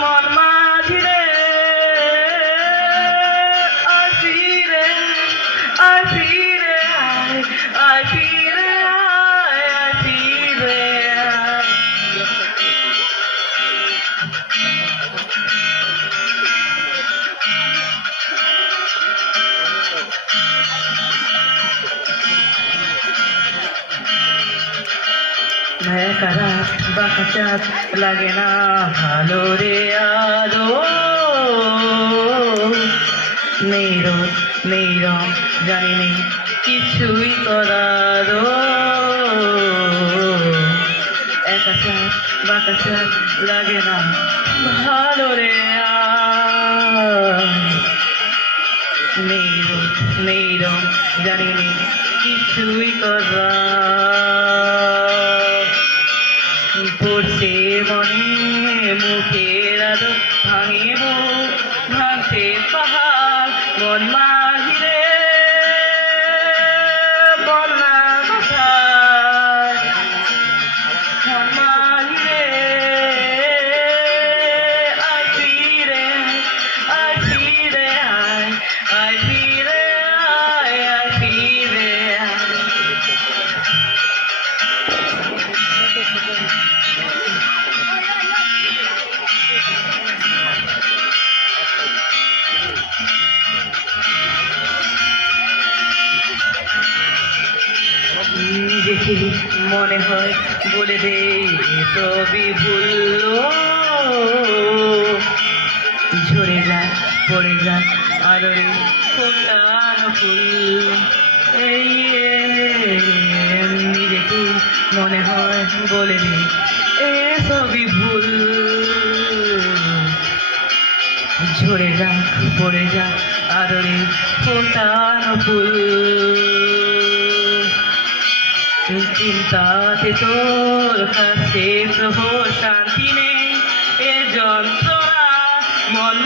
মন মাঝিরে আয় ফিরে আয় ফিরে আয় আয় ফিরে আয় আয় ফিরে আয়। একা রাত বাঁকা চাঁদ লাগে না ভালো রে আলো, নেই রোদ নেই রং জানি নেই কিছুই করারও। একা চাঁদ বাঁকা চাঁদ লাগে না ভালো রে নেই রোদ নেই রং জানি নেই কিছুই করার। পড়ছে মনে মুখের আলো ভাঙিব ভাঙছে পাহাড় মন মাঝিরে বন্যা কোথায় মন মাঝিরে আয় ফিরে আয় ফিরে আয় আয় ফিরে আয় আয় ফিরে আয়। নিজেকে মনে হয় বলে দে সবই ভুললো, ঝরে যায় পড়ে যায় আলোরে ফোটানো ফুল। এই নিজেকে মনে হয় বলে দে এ সবই ভুল, ঝরে যায় পড়ে যায় আলোরে ফোটানো ফুল। চিন্তাতে তোর কাছে প্রভু শান্তি নেই, এ যন্ত্রণা মন